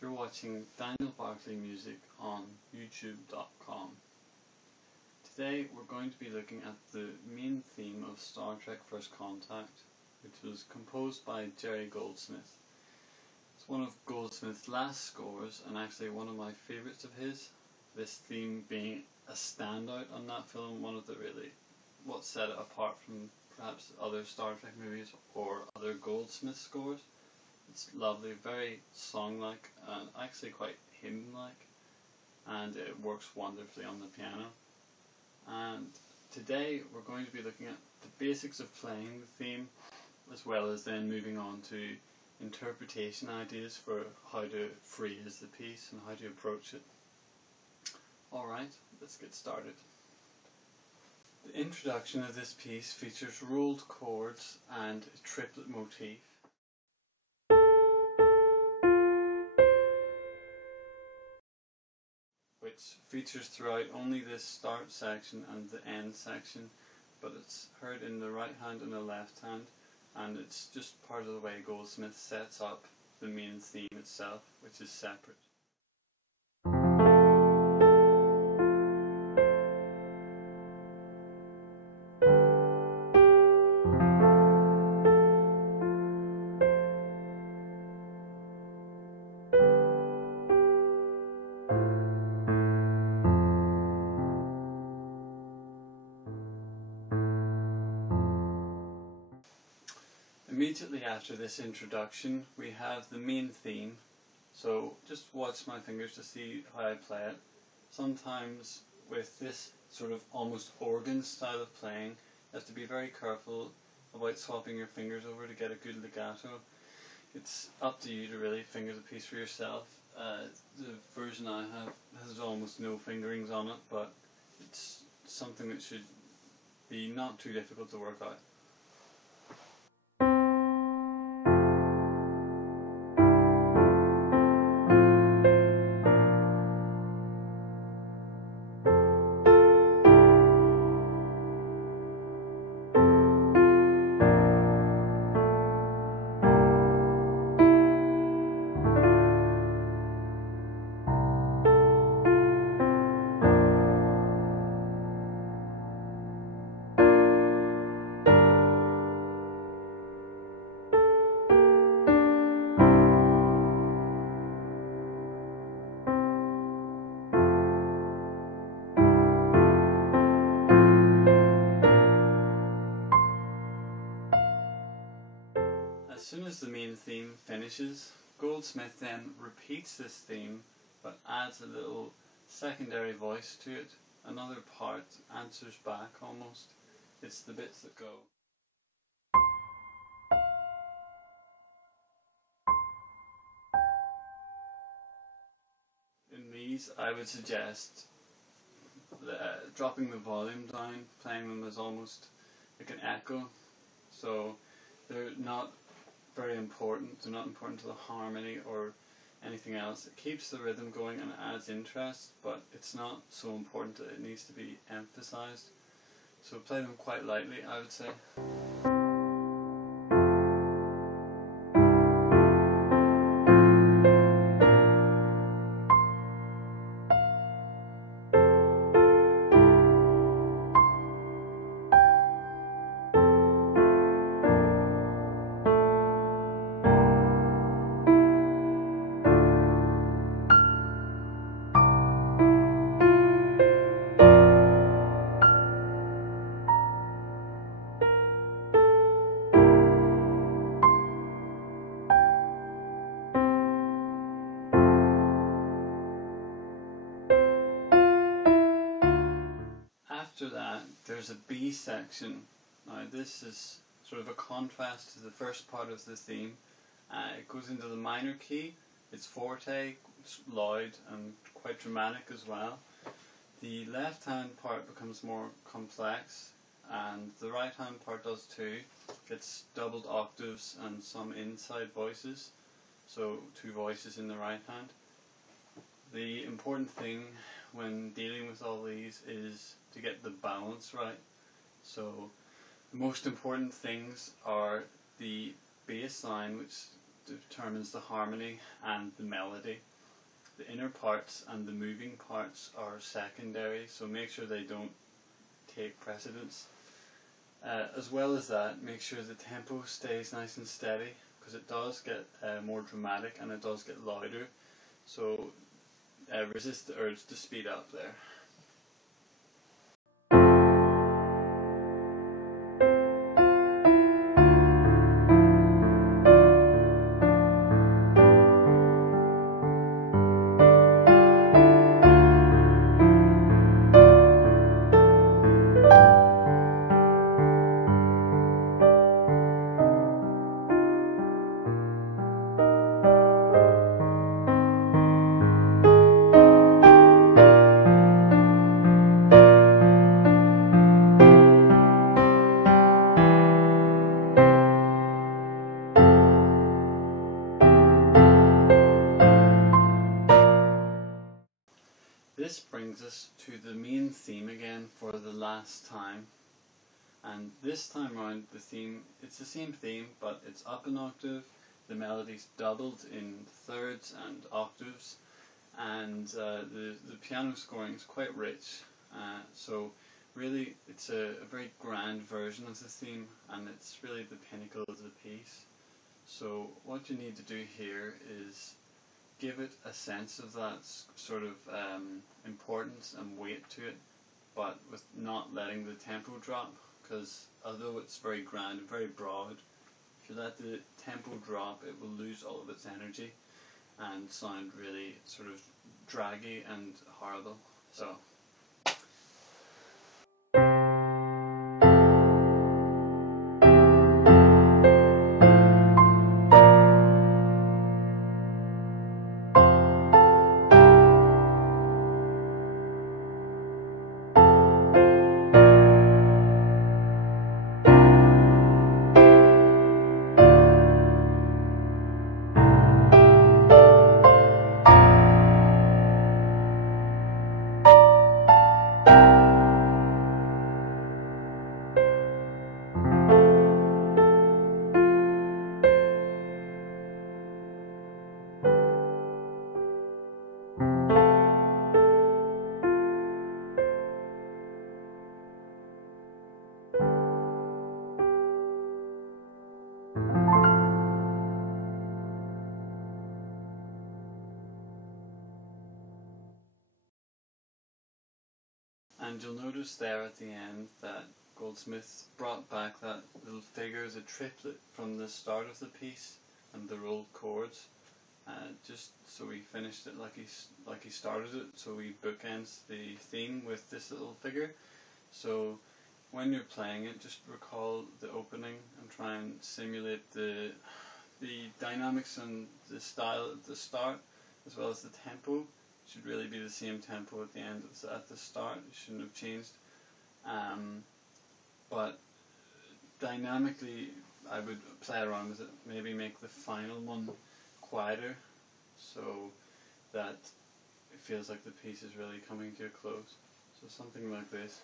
You're watching Daniel Barkley Music on YouTube.com. Today we're going to be looking at the main theme of Star Trek First Contact, which was composed by Jerry Goldsmith. It's one of Goldsmith's last scores and actually one of my favourites of his, this theme being a standout on that film, one of the what set it apart from perhaps other Star Trek movies or other Goldsmith scores. It's lovely, very song-like, and actually quite hymn-like, and it works wonderfully on the piano. And today we're going to be looking at the basics of playing the theme, as well as then moving on to interpretation ideas for how to phrase the piece and how to approach it. Alright, let's get started. The introduction of this piece features rolled chords and a triplet motif. Which features throughout only this start section and the end section, but it's heard in the right hand and the left hand, and it's just part of the way Goldsmith sets up the main theme itself, which is separate. Immediately after this introduction we have the main theme, so just watch my fingers to see how I play it. Sometimes with this sort of almost organ style of playing you have to be very careful about swapping your fingers over to get a good legato. It's up to you to really finger the piece for yourself. The version I have has almost no fingerings on it, but it's something that should be not too difficult to work out. As soon as the main theme finishes, Goldsmith then repeats this theme but adds a little secondary voice to it. Another part answers back almost. It's the bits that go. In these I would suggest dropping the volume down, playing them as almost like an echo. So they're not very important, they're not important to the harmony or anything else. It keeps the rhythm going and adds interest, but it's not so important that it needs to be emphasized. So play them quite lightly, I would say. After that, there's a B section. Now this is sort of a contrast to the first part of the theme. It goes into the minor key. It's forte, it's loud and quite dramatic as well. The left hand part becomes more complex, and the right hand part does too. It's doubled octaves and some inside voices, so two voices in the right hand. The important thing when dealing with all these is to get the balance right. So the most important things are the bass line, which determines the harmony, and the melody. the inner parts and the moving parts are secondary, so make sure they don't take precedence. As well as that, make sure the tempo stays nice and steady, because it does get more dramatic and it does get louder, so resist the urge to speed up there. This brings us to the main theme again for the last time, and this time around it's the same theme, but it's up an octave, the melody's doubled in thirds and octaves, and the piano scoring is quite rich, so really it's a very grand version of the theme, and it's really the pinnacle of the piece. So what you need to do here is give it a sense of that sort of importance and weight to it, but with not letting the tempo drop, because although it's very grand and very broad, if you let the tempo drop it will lose all of its energy and sound really sort of draggy and horrible. So and you'll notice there at the end that Goldsmith brought back that little figure as a triplet from the start of the piece and the rolled chords, just so we finished it like he started it, so we bookends the theme with this little figure. So when you're playing it, just recall the opening and try and simulate the dynamics and the style at the start, as well as the tempo. Should really be the same tempo at the end as at the start. It shouldn't have changed. But dynamically, I would play around with it. Maybe make the final one quieter, so that it feels like the piece is really coming to a close. So something like this.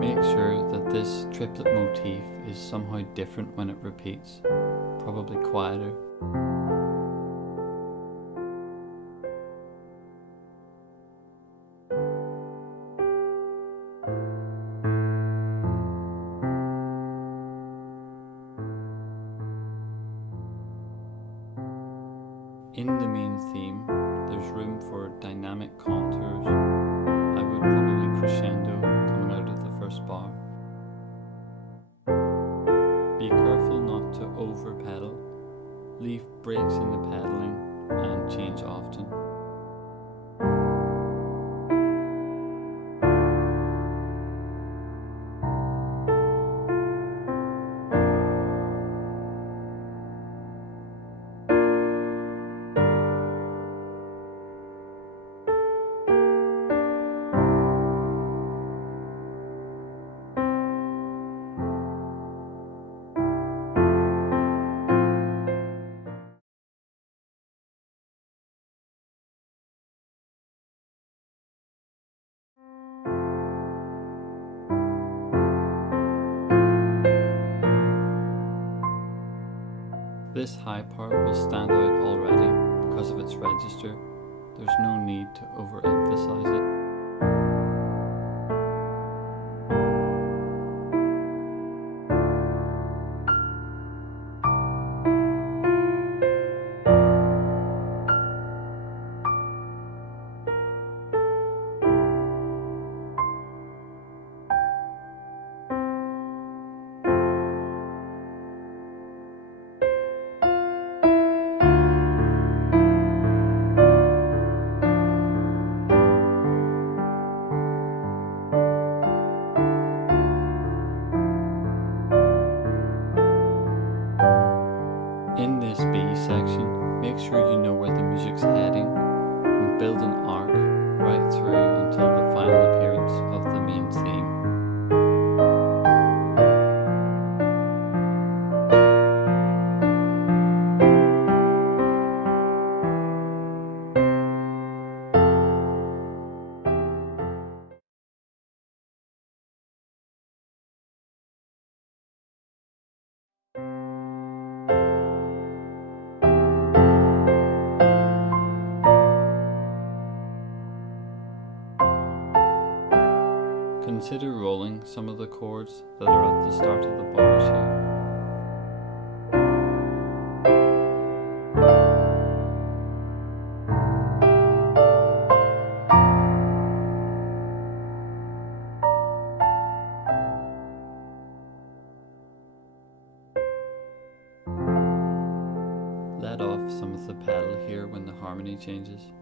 Make sure that this triplet motif is somehow different when it repeats, probably quieter. In the main theme, there's room for dynamic contours. I would probably crescendo coming out of the first bar. Be careful not to over pedal. Leave breaks in the pedaling and change often. This high part will stand out already because of its register. There's no need to overemphasize it. In this B section, make sure you know where the music's heading and build an arc right through until the final appearance of the main theme. Consider rolling some of the chords that are at the start of the bars here. Let off some of the pedal here when the harmony changes.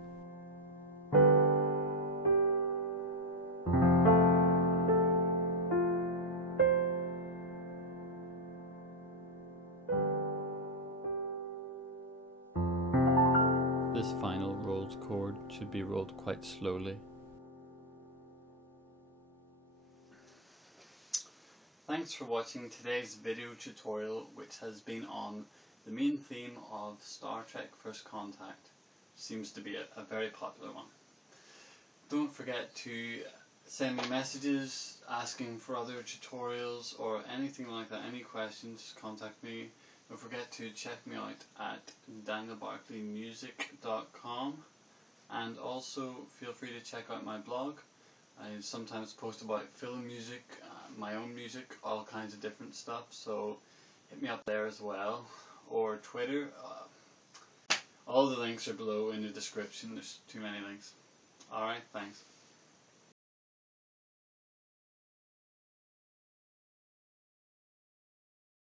This final rolled chord should be rolled quite slowly. Thanks for watching today's video tutorial, which has been on the main theme of Star Trek First Contact. Seems to be a very popular one. Don't forget to send me messages asking for other tutorials or anything like that. Any questions, contact me. Don't forget to check me out at danielbarkleymusic.com, and also feel free to check out my blog. I sometimes post about film music, my own music, all kinds of different stuff, so hit me up there as well, or Twitter. All the links are below in the description. There's too many links. Alright, thanks.